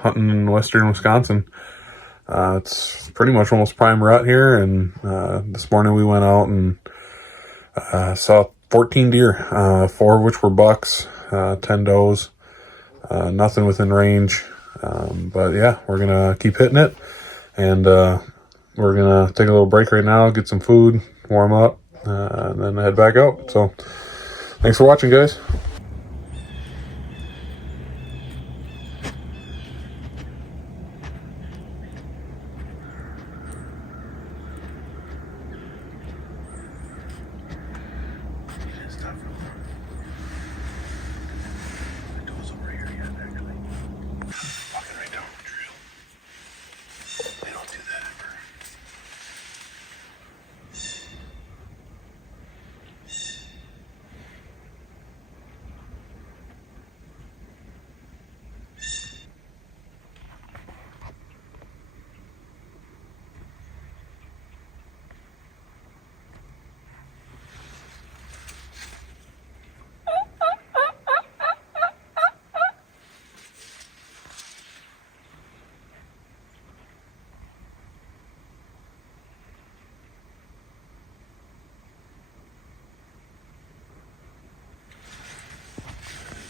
hunting in western Wisconsin. It's pretty much almost prime rut here, and this morning we went out and saw 14 deer, 4 of which were bucks, 10 does, nothing within range. But yeah, we're gonna keep hitting it, and we're gonna take a little break right now, get some food, warm up, and then head back out. So thanks for watching, guys.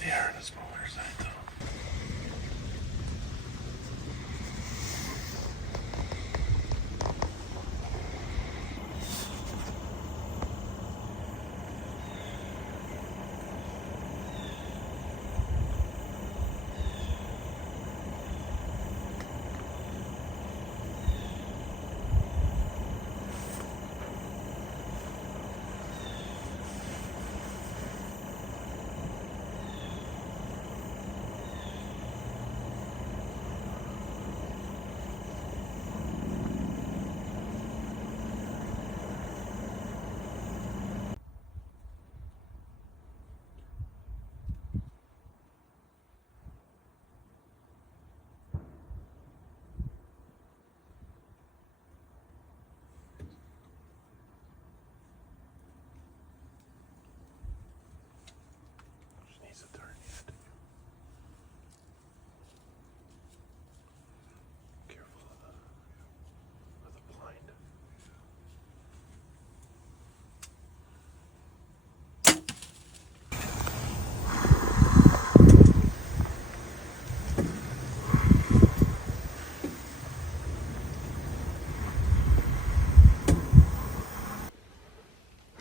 They are on the smaller side though.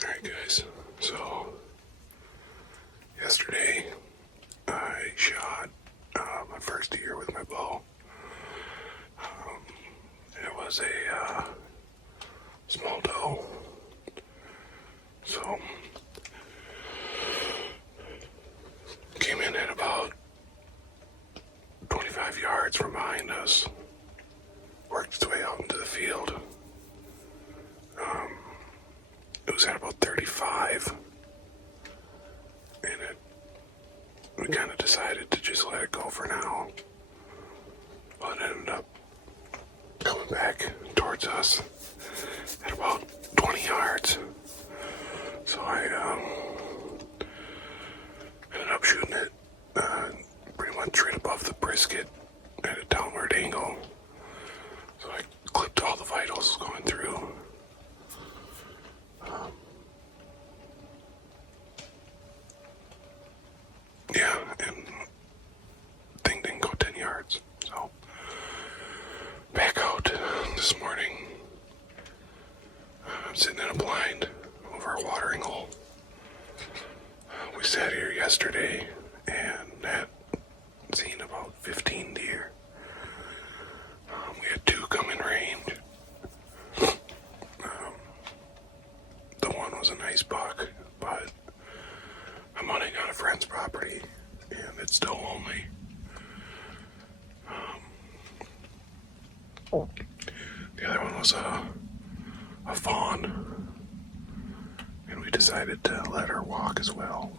Alright guys, so yesterday I shot my first deer with my bow. It was a small doe, so came in at about 25 yards from behind us, worked its way out into the field. It was at about 35, and we kind of decided to just let it go for now, but it ended up coming back towards us at about 20 yards. So I ended up shooting it pretty much right above the brisket at a downward angle. So I clipped all the vitals going through. Yeah, and thing didn't go 10 yards. So back out this morning. I'm sitting in a blind over a watering hole. We sat here yesterday and had seen about 15 deer. We had 2 come in range. The one was a nice buck, but I'm hunting on a friend's property and it's still lonely. The other one was a fawn, and we decided to let her walk as well.